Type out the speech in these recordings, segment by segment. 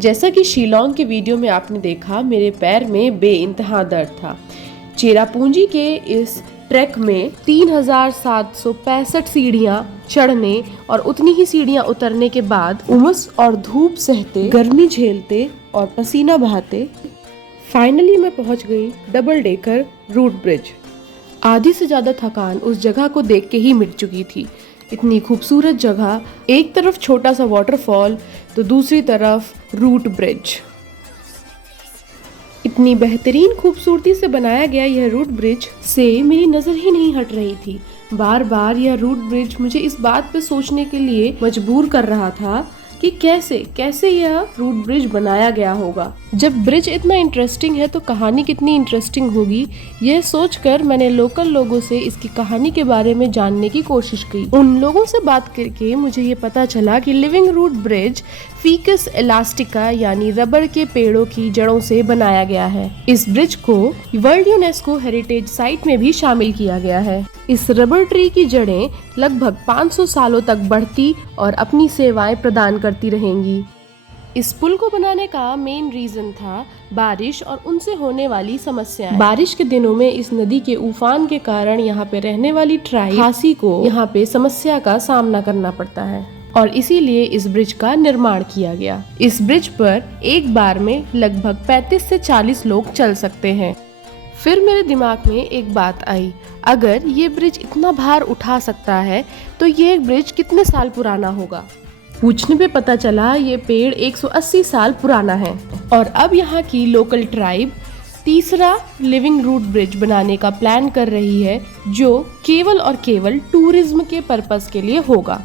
जैसा कि शिलोंग के वीडियो में आपने देखा, मेरे पैर में बेइंतहा दर्द था। चेरापूंजी के इस ट्रैक में 3765 सीढ़ियां चढ़ने और उतनी ही सीढ़ियां उतरने के बाद उमस और धूप सहते, गर्मी झेलते और पसीना बहाते फाइनली मैं पहुंच गई डबल डेकर रूट ब्रिज। आधी से ज्यादा थकान उस जगह को देख के ही मिट चुकी थी। इतनी खूबसूरत जगह, एक तरफ छोटा सा वाटरफॉल तो दूसरी तरफ रूट ब्रिज। इतनी बेहतरीन खूबसूरती से बनाया गया यह रूट ब्रिज से मेरी नजर ही नहीं हट रही थी। बार बार यह रूट ब्रिज मुझे इस बात पे सोचने के लिए मजबूर कर रहा था कि कैसे यह रूट ब्रिज बनाया गया होगा। जब ब्रिज इतना इंटरेस्टिंग है तो कहानी कितनी इंटरेस्टिंग होगी, यह सोचकर मैंने लोकल लोगों से इसकी कहानी के बारे में जानने की कोशिश की। उन लोगों से बात करके मुझे ये पता चला कि living root bridge ficus elastica यानी रबर के पेड़ों की जड़ों से बनाया गया है। इस ब्रिज को वर्ल्ड यूनेस्को हेरिटेज साइट में भी शामिल किया गया है। इस रबर ट्री की जड़ें लगभग 500 सालों तक बढ़ती और अपनी सेवाएं प्रदान करती रहेंगी। इस पुल को बनाने का मेन रीजन था बारिश और उनसे होने वाली समस्याएं। बारिश के दिनों में इस नदी के उफान के कारण यहाँ पे रहने वाली ट्राइब खासी को यहाँ पे समस्या का सामना करना पड़ता है और इसीलिए इस ब्रिज का निर्माण किया गया। इस ब्रिज पर एक बार में लगभग 35 से 40 लोग चल सकते हैं। फिर मेरे दिमाग में एक बात आई, अगर ये ब्रिज इतना भार उठा सकता है तो ये ब्रिज कितने साल पुराना होगा। पूछने पे पता चला ये पेड़ 180 साल पुराना है और अब यहाँ की लोकल ट्राइब तीसरा लिविंग रूट ब्रिज बनाने का प्लान कर रही है, जो केवल और केवल टूरिज्म के पर्पस के लिए होगा।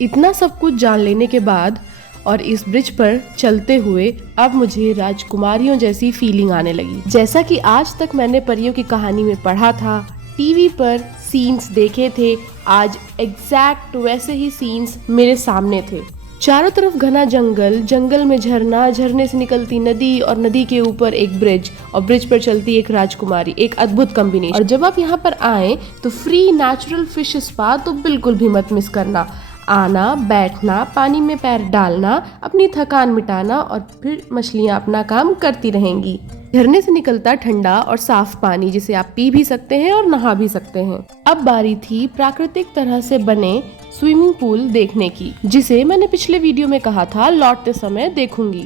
इतना सब कुछ जान लेने के बाद और इस ब्रिज पर चलते हुए अब मुझे राजकुमारियों जैसी फीलिंग आने लगी। जैसा कि आज तक मैंने परियों की कहानी में पढ़ा था, टीवी पर सीन्स देखे थे, आज एग्जैक्ट वैसे ही सीन्स मेरे सामने थे। चारों तरफ घना जंगल, जंगल में झरना, झरने से निकलती नदी और नदी के ऊपर एक ब्रिज और ब्रिज पर चलती एक राजकुमारी, एक अद्भुत कॉम्बिनेशन। और जब आप यहाँ पर आए तो फ्री नेचुरल फिश स्पा तो बिल्कुल भी मत मिस करना। आना, बैठना, पानी में पैर डालना, अपनी थकान मिटाना और फिर मछलियाँ अपना काम करती रहेंगी। झरने से निकलता ठंडा और साफ पानी जिसे आप पी भी सकते हैं और नहा भी सकते हैं। अब बारी थी प्राकृतिक तरह से बने स्विमिंग पूल देखने की, जिसे मैंने पिछले वीडियो में कहा था लौटते समय देखूंगी।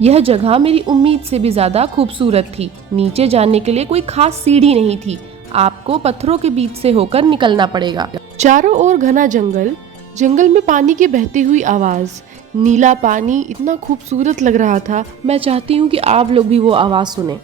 यह जगह मेरी उम्मीद से भी ज्यादा खूबसूरत थी। नीचे जाने के लिए कोई खास सीढ़ी नहीं थी, आपको पत्थरों के बीच से होकर निकलना पड़ेगा। चारों ओर घना जंगल, जंगल में पानी की बहती हुई आवाज, नीला पानी इतना खूबसूरत लग रहा था। मैं चाहती हूँ कि आप लोग भी वो आवाज सुने।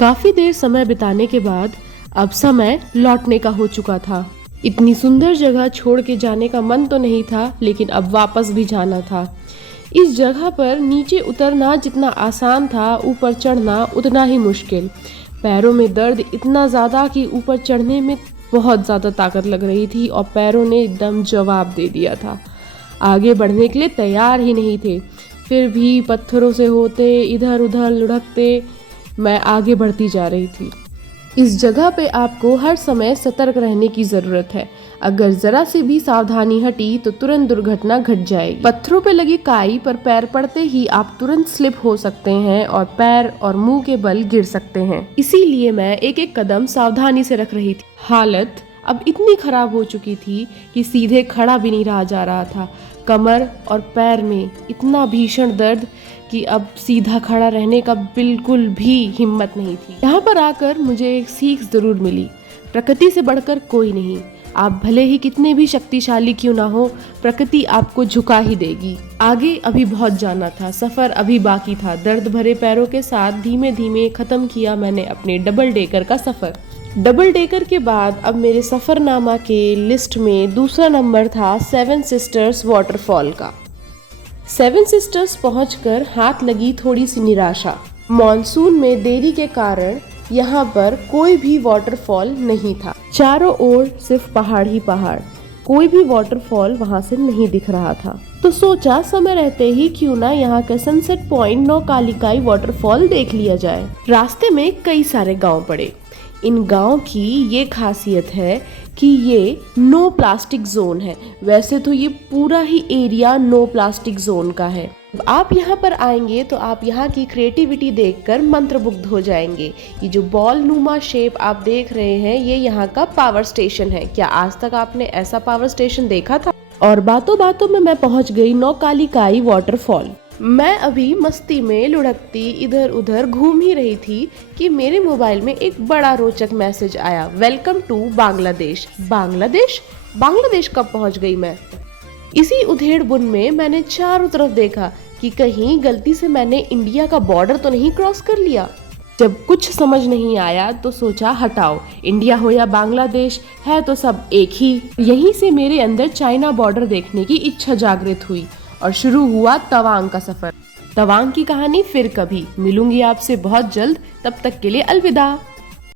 काफी देर समय बिताने के बाद अब समय लौटने का हो चुका था। इतनी सुंदर जगह छोड़ के जाने का मन तो नहीं था, लेकिन अब वापस भी जाना था। इस जगह पर नीचे उतरना जितना आसान था, ऊपर चढ़ना उतना ही मुश्किल। पैरों में दर्द इतना ज़्यादा कि ऊपर चढ़ने में बहुत ज़्यादा ताकत लग रही थी और पैरों ने एकदम जवाब दे दिया था। आगे बढ़ने के लिए तैयार ही नहीं थे। फिर भी पत्थरों से होते, इधर उधर लुढ़कते मैं आगे बढ़ती जा रही थी। इस जगह पे आपको हर समय सतर्क रहने की ज़रूरत है। अगर जरा से भी सावधानी हटी तो तुरंत दुर्घटना घट जाएगी। पत्थरों पे लगी काई पर पैर पड़ते ही आप तुरंत स्लिप हो सकते हैं और पैर और मुंह के बल गिर सकते हैं। इसीलिए मैं एक एक कदम सावधानी से रख रही थी। हालत अब इतनी खराब हो चुकी थी कि सीधे खड़ा भी नहीं रहा जा रहा था। कमर और पैर में इतना भीषण दर्द कि अब सीधा खड़ा रहने का बिल्कुल भी हिम्मत नहीं थी। यहाँ पर आकर मुझे एक सीख जरूर मिली, प्रकृति से बढ़कर कोई नहीं। आप भले ही कितने भी शक्तिशाली क्यों ना हो, प्रकृति आपको झुका ही देगी। आगे अभी बहुत जाना था, सफर अभी बाकी था। दर्द भरे पैरों के साथ धीमे धीमे खत्म किया मैंने अपने डबल डेकर का सफर। डबल डेकर के बाद अब मेरे सफरनामा के लिस्ट में दूसरा नंबर था 7 सिस्टर्स वाटरफॉल का। 7 सिस्टर्स पहुंचकर हाथ लगी थोड़ी सी निराशा। मॉनसून में देरी के कारण यहाँ पर कोई भी वाटरफॉल नहीं था। चारों ओर सिर्फ पहाड़ ही पहाड़, कोई भी वाटरफॉल वहाँ से नहीं दिख रहा था। तो सोचा समय रहते ही क्यों ना यहाँ का सनसेट पॉइंट नौकालिकाई वाटरफॉल देख लिया जाए। रास्ते में कई सारे गांव पड़े। इन गांव की ये खासियत है कि ये नो प्लास्टिक जोन है। वैसे तो ये पूरा ही एरिया नो प्लास्टिक जोन का है। आप यहाँ पर आएंगे तो आप यहाँ की क्रिएटिविटी देखकर मंत्रमुग्ध हो जाएंगे। ये जो बॉल नुमा शेप आप देख रहे हैं, ये यहाँ का पावर स्टेशन है। क्या आज तक आपने ऐसा पावर स्टेशन देखा था? और बातों बातों में मैं पहुँच गई नौकालिकाई वाटरफॉल। मैं अभी मस्ती में लुढ़कती इधर उधर घूम ही रही थी कि मेरे मोबाइल में एक बड़ा रोचक मैसेज आया, वेलकम टू बांग्लादेश। बांग्लादेश? बांग्लादेश कब पहुंच गई मैं? इसी उधेड़ बुन में मैंने चारों तरफ देखा कि कहीं गलती से मैंने इंडिया का बॉर्डर तो नहीं क्रॉस कर लिया। जब कुछ समझ नहीं आया तो सोचा हटाओ, इंडिया हो या बांग्लादेश है तो सब एक ही। यहीं से मेरे अंदर चाइना बॉर्डर देखने की इच्छा जागृत हुई और शुरू हुआ तवांग का सफर। तवांग की कहानी फिर कभी मिलूंगी आपसे बहुत जल्द। तब तक के लिए अलविदा।